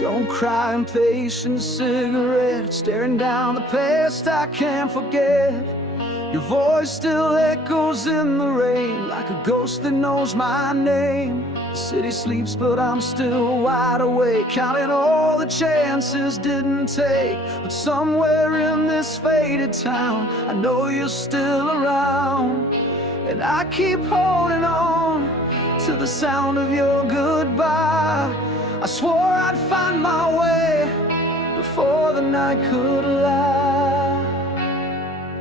Don't cry, impatient cigarette, staring down the past I can't forget. Your voice still echoes in the rain, like a ghost that knows my name. The city sleeps, but I'm still wide awake, counting all the chances didn't take. But somewhere in this faded town, I know you're still around. And I keep holding on to the sound of your goodbye. I swore I'd find my way before the night could lie.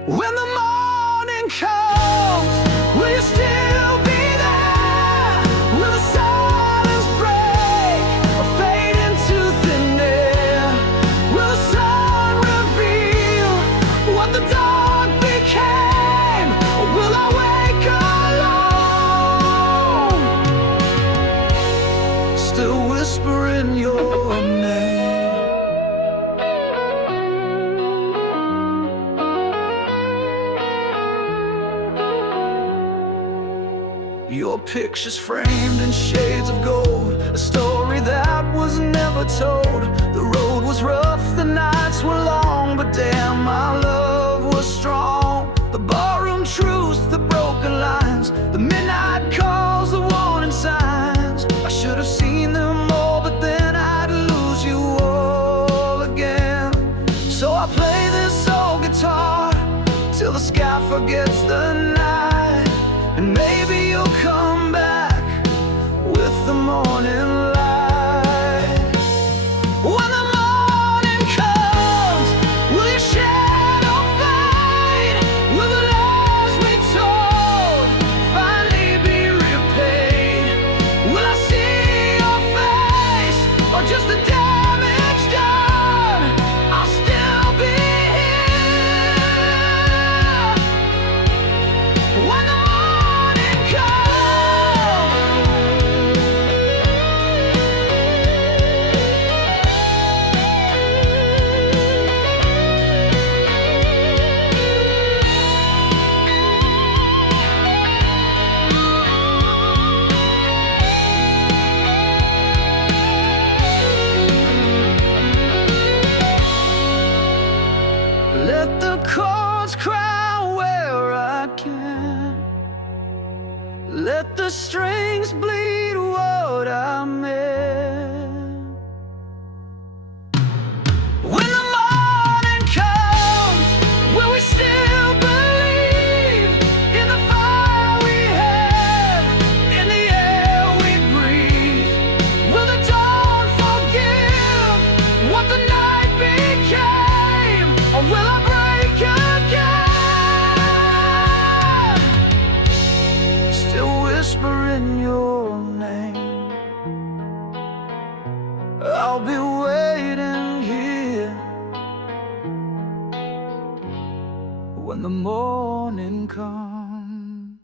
When the morning comes, will you still be there? Will the silence break or fade into thin air? Will the sun reveal what the dark became? Or will I wake alone, still whispering your name? Your picture's framed in shades of gold, a story that was never told. The road was rough, the nights were long, but damn, my love was strong. The barroom truths, the broken lines, the midnight calls, the warning signs. I should have seen them all, but then I'd lose you all again. So I play this old guitar till the sky forgets the night, and maybe you'll come back with the morning light. When the morning comes, will your shadow fade? Will the lies we told finally be repaid? Will I see your face, or just the damage done? I'll still be here. When the morning let the chords cry where I can. Let the strings bleed what I meant. When the morning comes, will we still believe in the fire we had, in the air we breathe? Will the dawn forgive what the night became, or will I break again, still whispering your name? I'll be waiting here when the morning comes.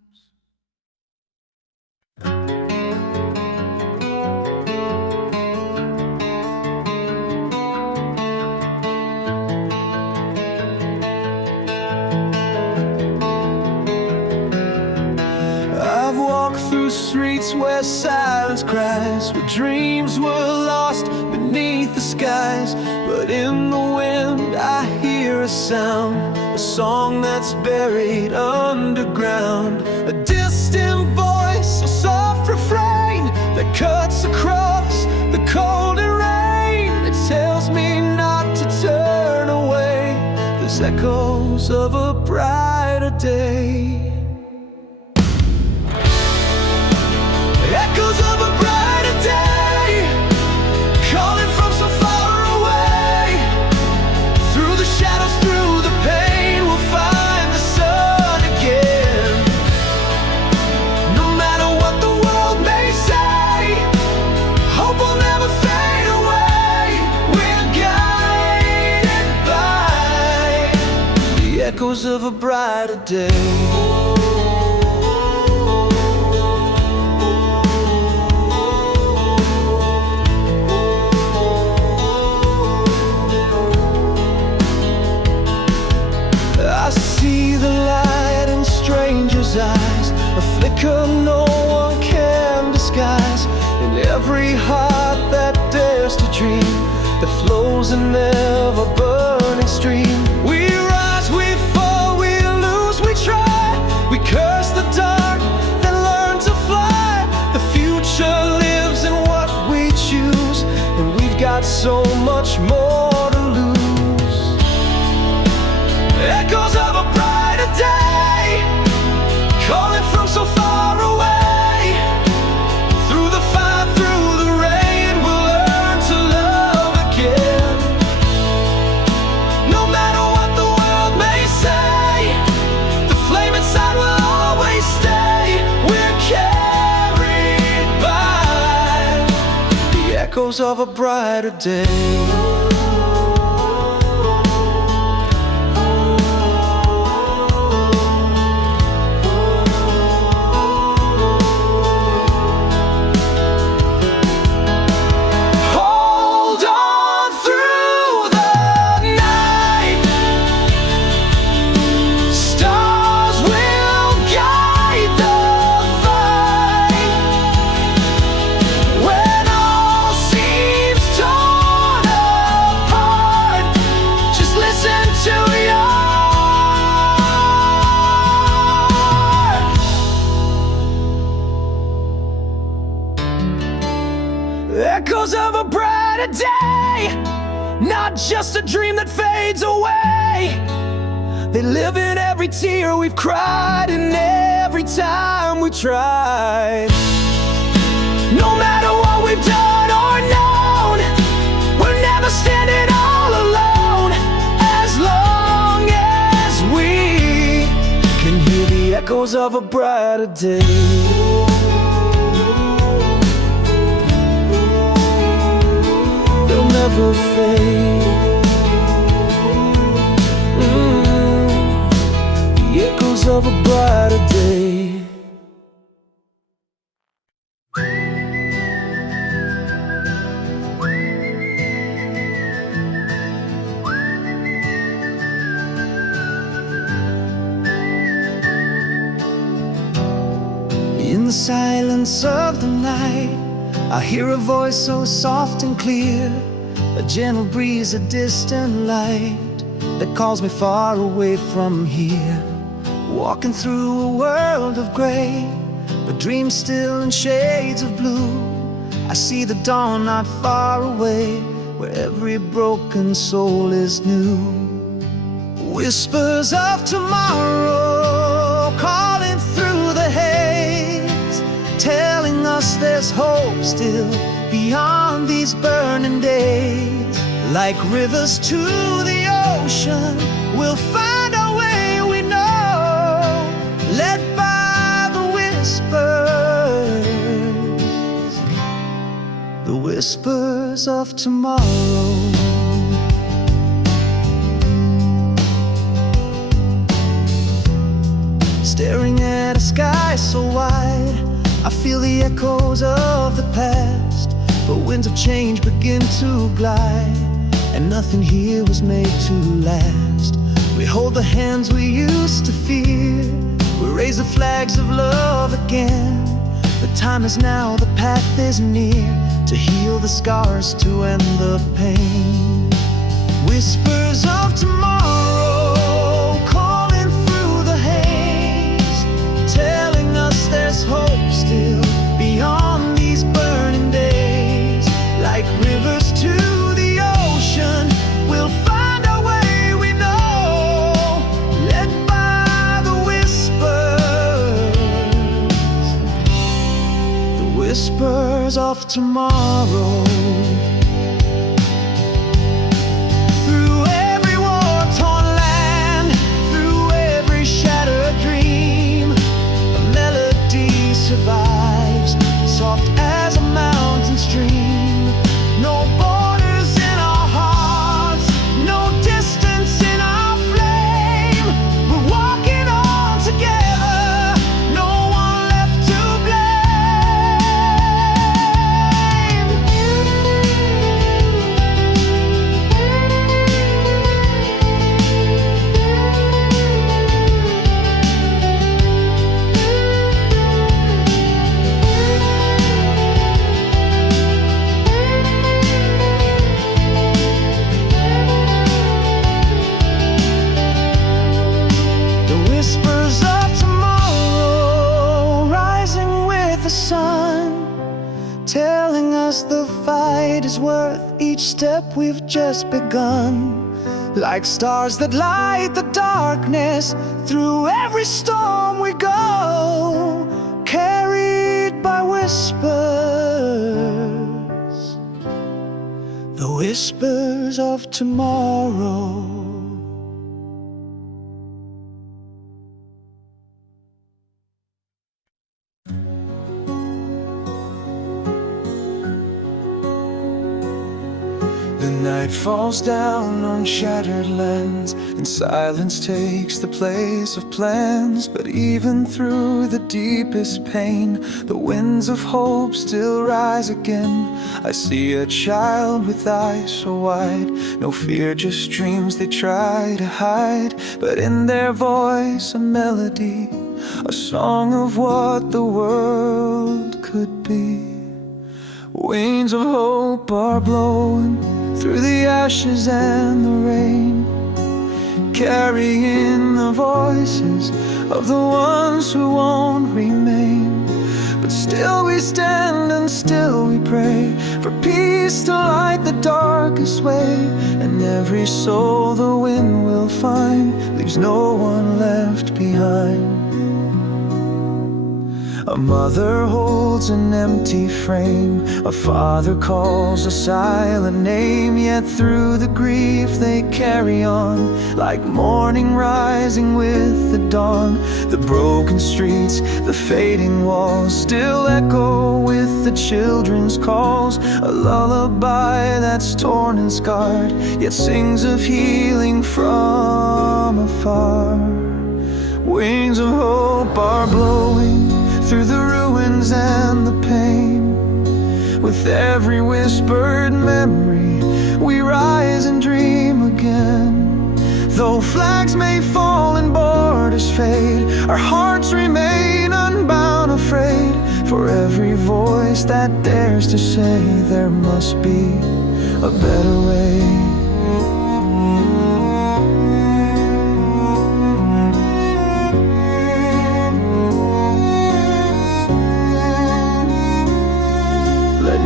I've walked through streets where silence cries, where dreams were lost beneath the skies. But in the wind I hear a sound, a song that's buried underground. A distant voice, a soft refrain that cuts across the cold and rain. It tells me not to turn away. There's echoes of a brighter day. Echoes of a brighter day, calling from so far away. Through the shadows, through the pain, we'll find the sun again. No matter what the world may say, hope will never fade away. We're guided by the echoes of a brighter day. I see the light in strangers' eyes, a flicker no one can disguise. In every heart that dares to dream, that flows in never-burning stream. We rise, we fall, we lose, we try. We curse the dark, then learn to fly. The future lives in what we choose, and we've got so much more to lose. Echoes of a brighter day, calling from so far away. Through the fire, through the rain, we'll learn to love again. No matter what the world may say, the flame inside will always stay. We're carried by the echoes of a brighter day. Echoes of a brighter day, not just a dream that fades away. They live in every tear we've cried and every time we tried. No matter what we've done or known, we're never standing all alone. As long as we can hear the echoes of a brighter day. Never fade. The echoes of a brighter day. In the silence of the night, I hear a voice so soft and clear, a gentle breeze, a distant light that calls me far away from here. Walking through a world of gray, but dreams still in shades of blue. I see the dawn not far away, where every broken soul is new. Whispers of tomorrow calling through the haze, telling us there's hope still beyond these burning days. Like rivers to the ocean, we'll find our way, we know, led by the whispers of tomorrow. Staring at a sky so wide, I feel the echoes of the past, but winds of change begin to glide, and nothing here was made to last. We hold the hands we used to fear, we raise the flags of love again. The time is now, the path is near, to heal the scars, to end the pain. Whispers of tomorrow calling through the haze, telling us there's hope still beyond these burning days. Like rivers to the ocean, we'll find our way, we know, led by the whispers of tomorrow. Through every war-torn land, through every shattered dream, a melody survives, soft as a mountain stream. No borders in our hearts, no distance in our flame. We're walking on together, no one left to blame. step, we've just begun. Like stars that light the darkness, through every storm we go, carried by whispers, the whispers of tomorrow. The night falls down on shattered lands, and silence takes the place of plans. But even through the deepest pain, the winds of hope still rise again. I see a child with eyes so wide, no fear, just dreams they try to hide. But in their voice a melody, a song of what the world could be. Winds of hope are blowing through the ashes and the rain, carrying the voices of the ones who won't remain. But still we stand and still we pray for peace to light the darkest way. And every soul the wind will find leaves no one left behind. A mother holds an empty frame, a father calls a silent name. Yet through the grief they carry on, like morning rising with the dawn. The broken streets, the fading walls still echo with the children's calls. A lullaby that's torn and scarred, yet sings of healing from afar. Wings of hope are blowing through the ruins and the pain. With every whispered memory, we rise and dream again. Though flags may fall and borders fade, our hearts remain unbound, afraid. For every voice that dares to say there must be a better way.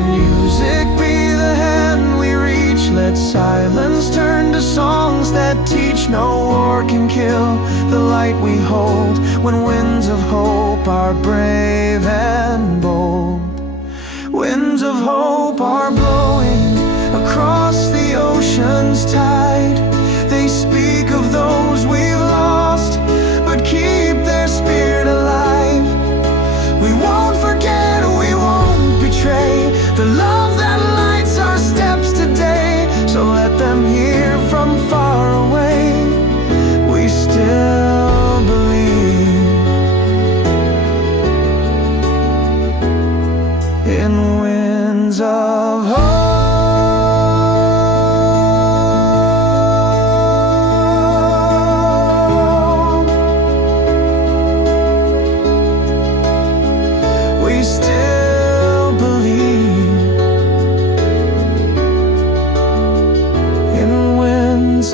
Music be the hand we reach, let silence turn to songs that teach. No war can kill the light we hold, when winds of hope are brave and bold. Winds of hope are blowing across the ocean's tide. They speak of those we've lost, but keep their spirit alive. We won't forget, we won't betray the love that lights our steps today. So let them hear from far away, we still believe in winds of hope. We still believe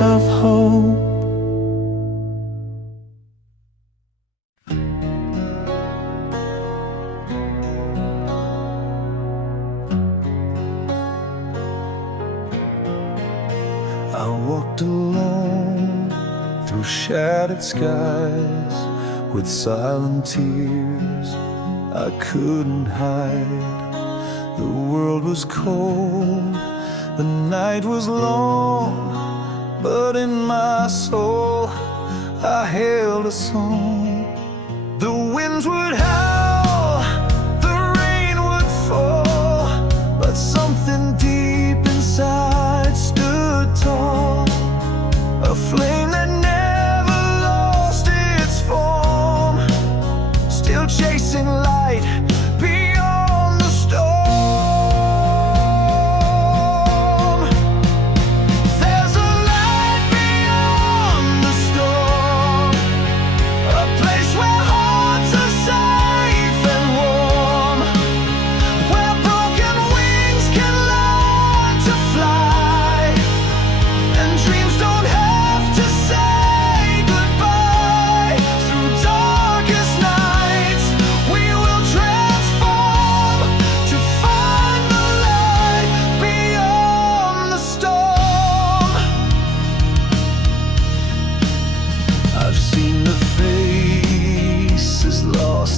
of hope. I walked alone through shattered skies, with silent tears I couldn't hide. The world was cold, the night was long, but in my soul I held a song. The winds would howl, the rain would fall, but something deep inside stood tall. A flame that never lost its form, still chasing light beyond the storm. There's a light beyond the storm, a place where hearts are sad.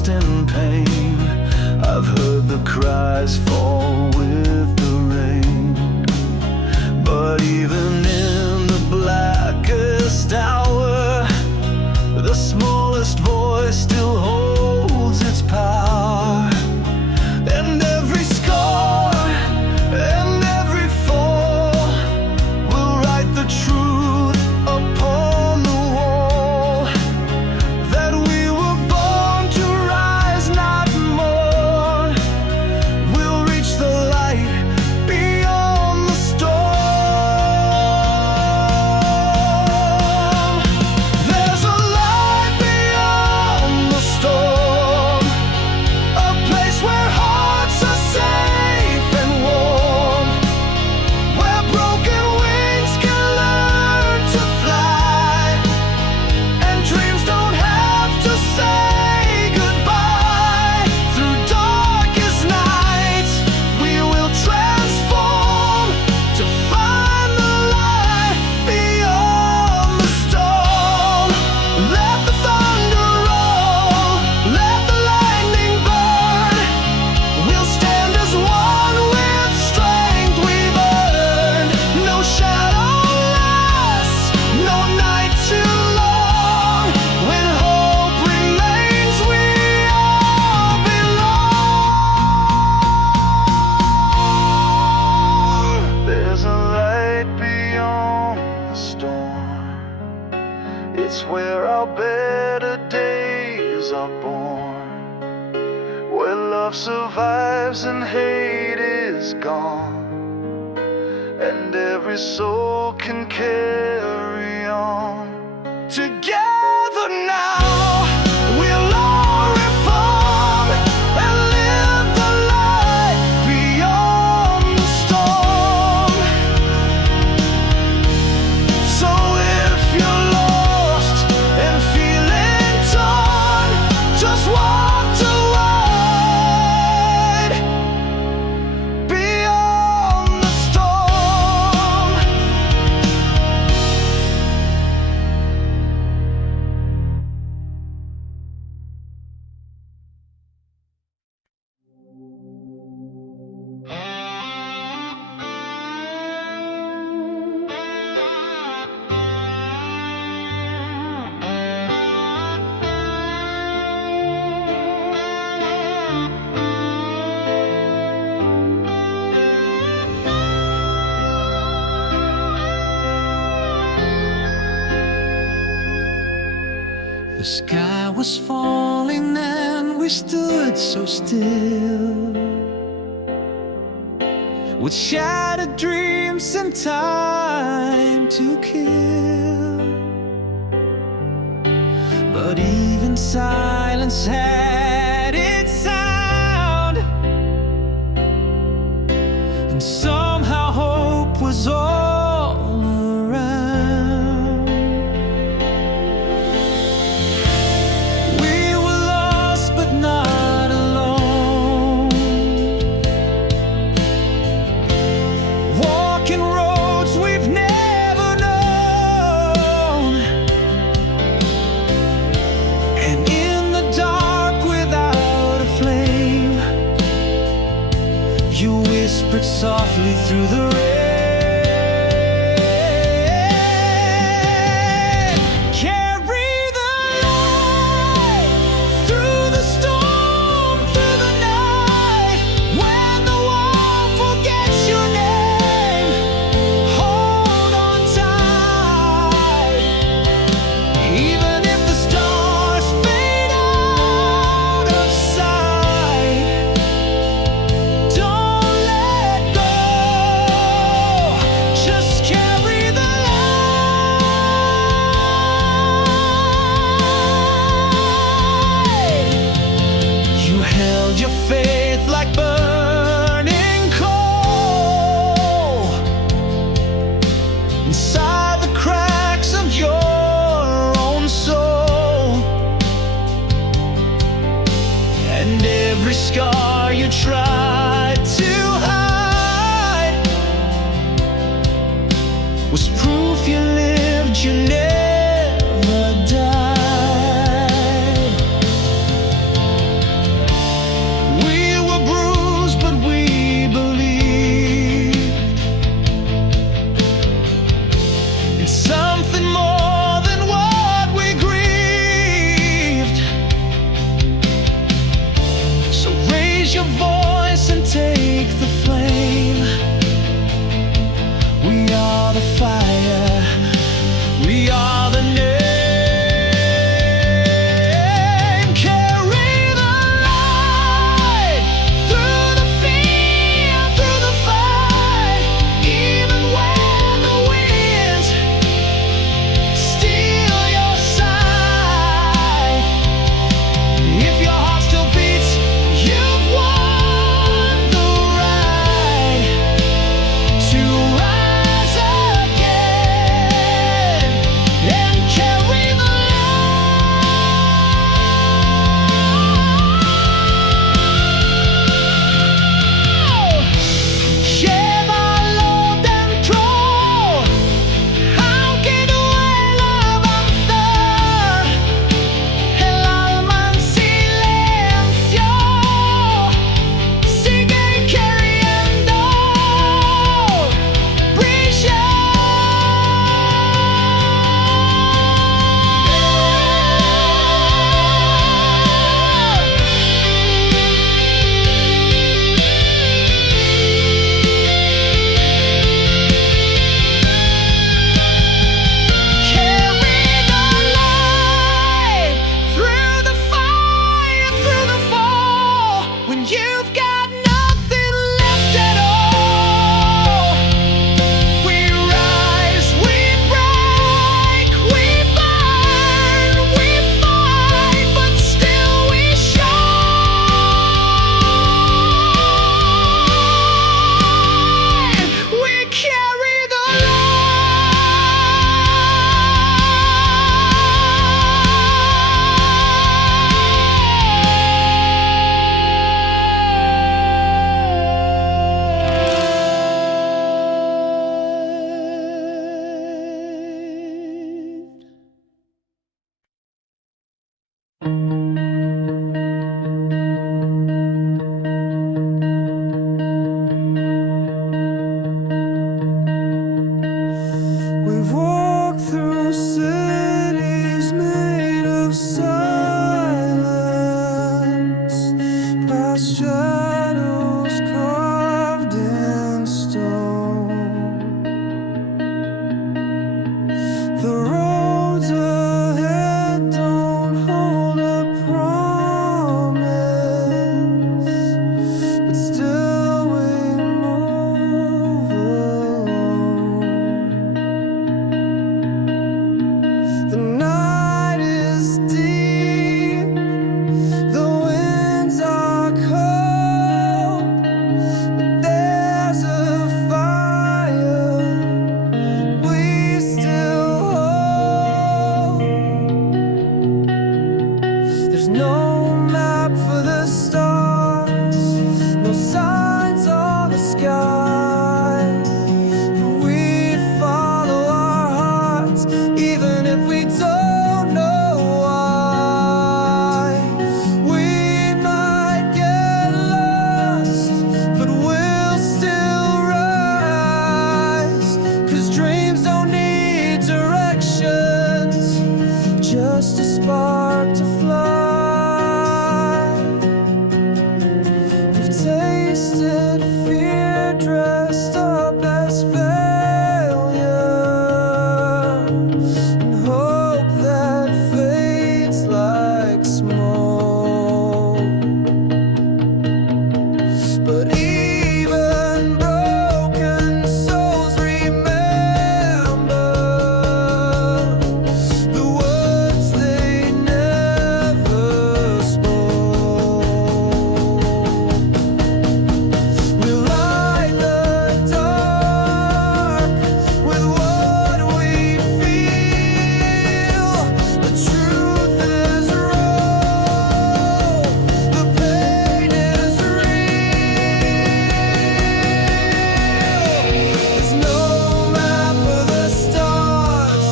lost in pain. I've heard the cries fall with the rain. But even in the blackest hour, the smallest voice still holds its power. And every scar and every fall will write the truth upon the wall, that we were born to rise, not mourn. We'll reach the light beyond the storm. There's a light beyond the storm, a place where hearts are safe and warm, where broken wings can learn to fly, and dreams don't have to say goodbye. Through darkest nights, we will transform to find the light beyond the storm. Let the thunder roll, let the lightning burn. We'll stand as one with strength we've earned. No shadow lasts, no night too long. When hope remains, we all belong. There's a light beyond the storm. It's where our better days are born, where love survives and hate is gone, and every soul can carry on. Together now, we'll all reform and live the light beyond the storm. So if you're lost and feeling torn, just walk toward beyond the storm. The sky was falling and we stood so still, with shattered dreams and time to kill. But even silence had its sound, and somehow hope was all around. We were lost but not alone, walking roads we've never known, and in the dark without a flame, you whispered softly through the rain. Carry the light through the storm, through the night. When the world forgets your name, hold on tight. Even if the stars fade out of sight, don't let go. There's no map for the stars, no signs on the sky, but we follow our hearts, even if we don't know why. We might get lost, but we'll still rise, 'cause dreams don't need directions, just a spark to fly. We've tasted fear dressed up as failure, and hope that fades like smoke. But even broken souls remember the words they never spoke. We light the dark with what we feel. The truth is raw, the pain is real. There's no map for the stars,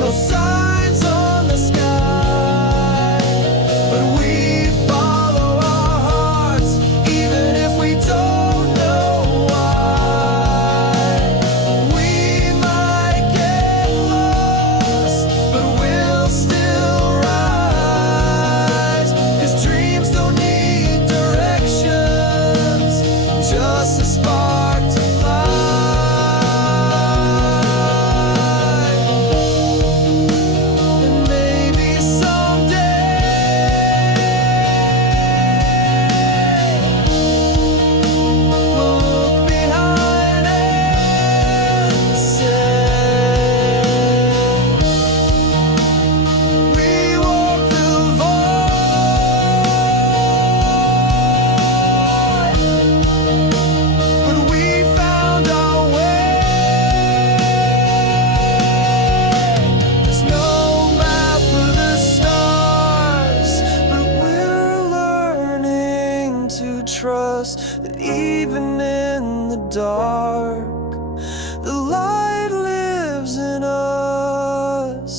no signs on the sky, but we follow our hearts, even if we don't know why. We might get lost, but we'll still rise, 'cause dreams don't need directions, just a spark to fly. And maybe someday we'll look behind and say, we walked the void, but we found our way. There's no map for the stars, but we're learning to trust that even in the dark, the light lives in us.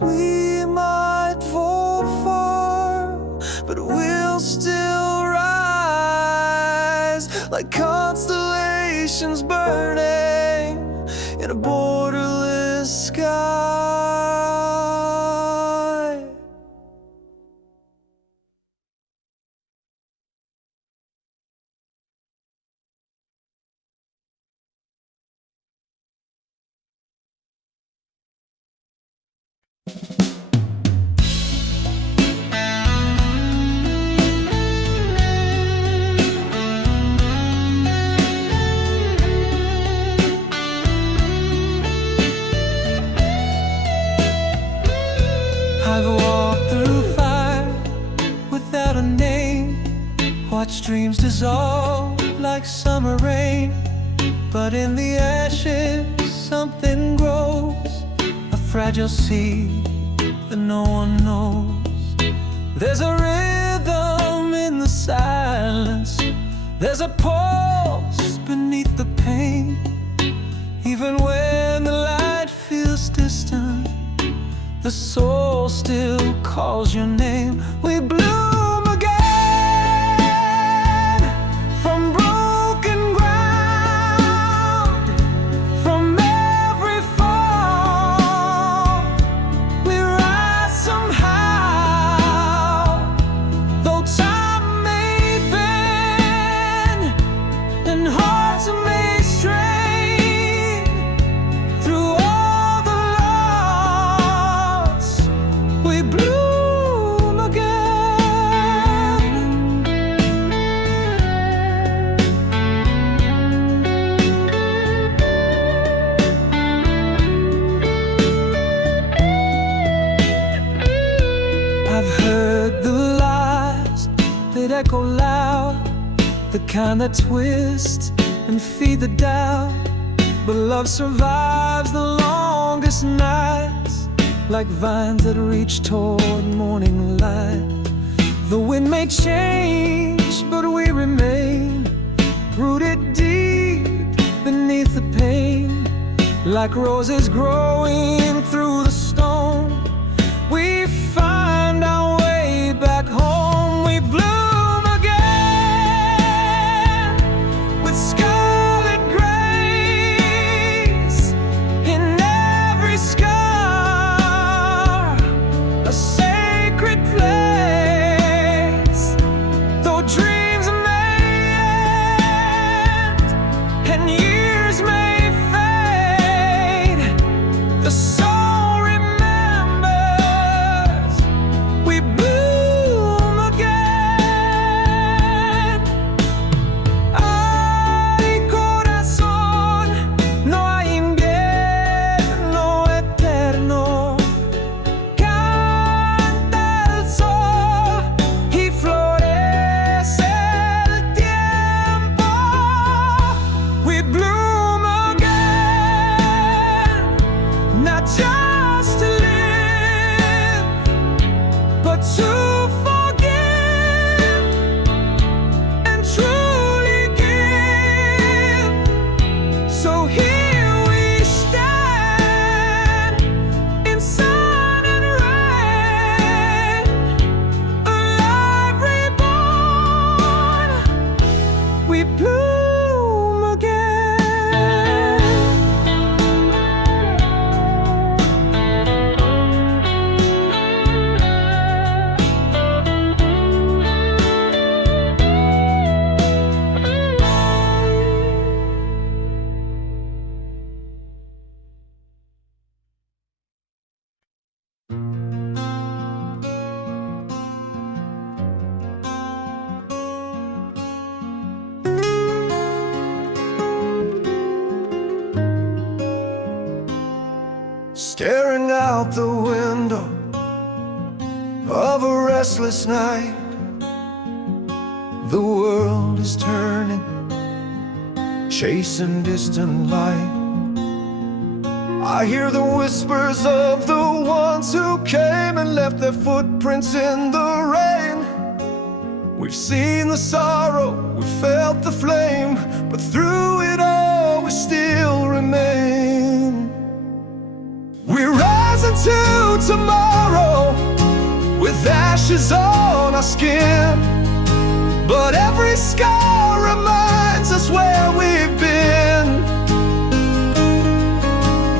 We might fall far, but we'll still rise, like constellations burning in a borderless sky. I've walked through fire without a name, watched dreams dissolve like summer rain. But in the ashes something grows, a fragile seed that no one knows. There's a rhythm in the silence, there's a pulse beneath the pain. Even when the light feels distant, the soul still calls your name. We bloom again from broken ground, from every fall. We rise somehow, though time may bend and hearts may strain. Through all the loss, we bloom again. I've heard the lies that echo loud, the kind that twist and feed the doubt. But love survives the longest nights, like vines that reach toward morning light. may change, but we remain rooted deep beneath the pain. Like roses growing through the stone, we find our way back home. We bloom again with scarlet grace in every scar, a sacred place. Though dreams may end and years may fade, the soul remembers. We bloom again. Ay, corazón, no hay invierno eterno. Canta el sol y florece el tiempo. We bloom again, not just to live, but to forgive and truly give. So here we stand in sun and rain, alive, reborn. We bloom again. Staring out the window of a restless night, the world is turning, chasing distant light. I hear the whispers of the ones who came and left their footprints in the rain. We've seen the sorrow, we've felt the flame, but through it all we still remain. We're rising to tomorrow with ashes on our skin, but every scar reminds us where we've been.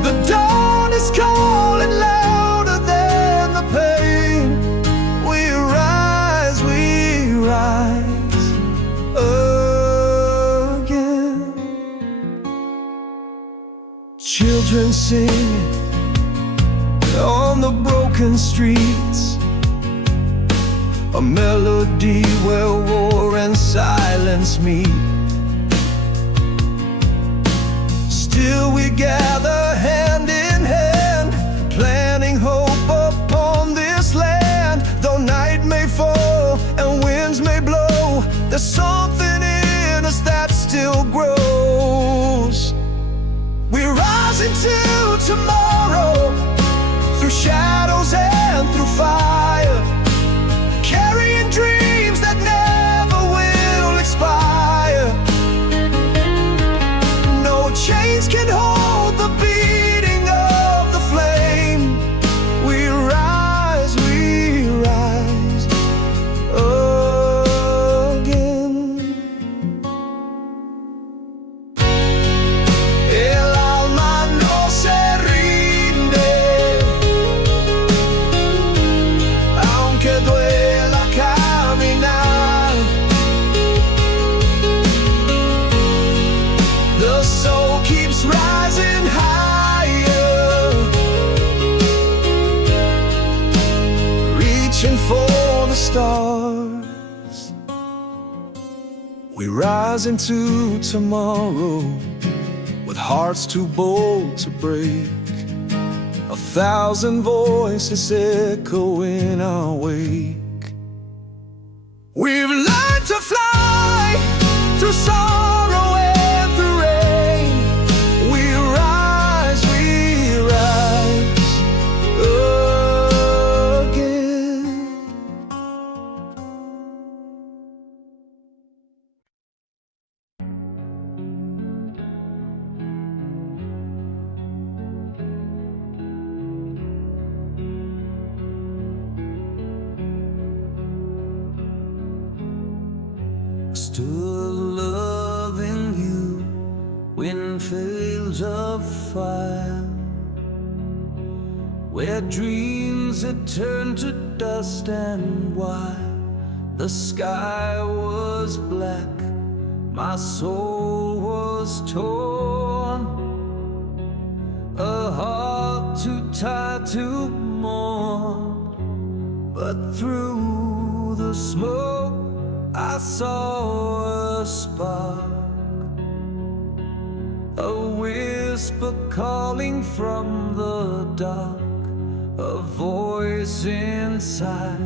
The dawn is calling louder than the pain. We rise again. Children singing on the broken streets, a melody where war and silence meet. Still we gather hand in hand, planting hope upon this land. Though night may fall and winds may blow, there's something in us that still grows. We're rising to tomorrow, through shadows and through fire, carrying dreams that never will expire. No chains can hold the beating of the flame. We rise again. El alma no se rinde, aunque duela caminar. The soul keeps rising higher, reaching for the stars. We rise into tomorrow with hearts too bold to break. 1,000 voices echo in our wake. We've learned to fly through sorrow and through rain. We rise again. stood loving you in fields of fire, where dreams had turned to dust and while the sky was black, my soul was torn, a heart too tired to mourn. But through the smoke I saw a spark, a whisper calling from the dark, a voice inside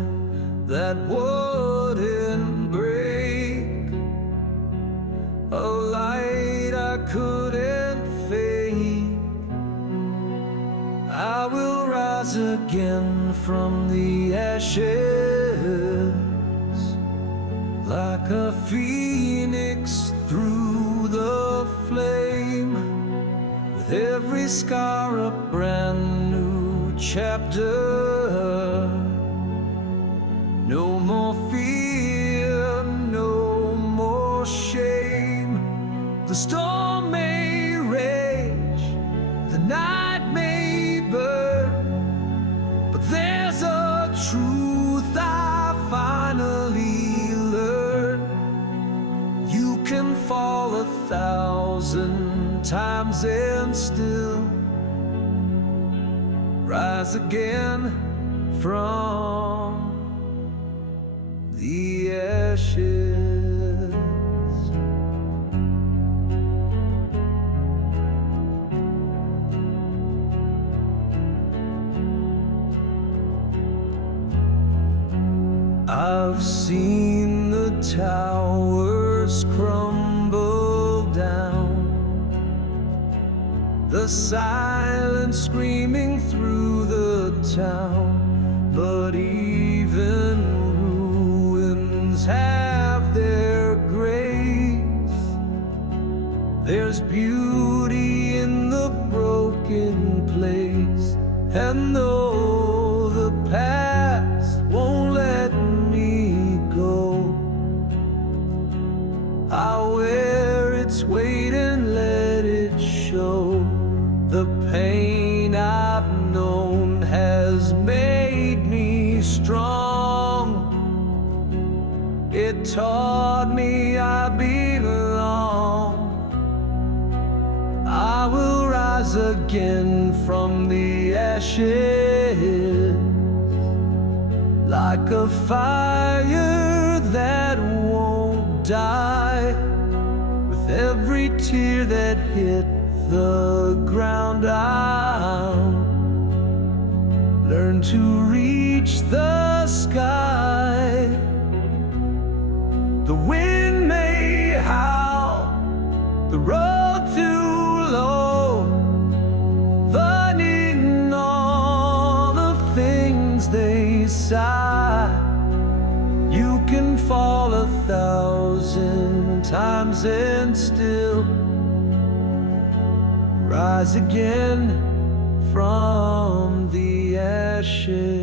that wouldn't break, a light I couldn't fake. I will rise again from the ashes, like a phoenix through the flame, with every scar a brand new chapter. No more fear, no more shame. The storm may rage, the night may burn, but there's a truth I finally learned. You can fall 1,000 times and still rise again from the ashes. I've seen the towers crumble down, the silence screaming through the town, but even have their grace. There's beauty in the broken place, and though the past won't let me go, I'll wear its weight and let it show. The pain I've known has made me strong. It taught me I belong. I will rise again from the ashes, like a fire that won't die. With every tear that hit the ground, I'll learn to reach the sky. The wind may howl, the road too low, but in all the things they sigh, you can fall 1,000 times and still rise again from the ashes.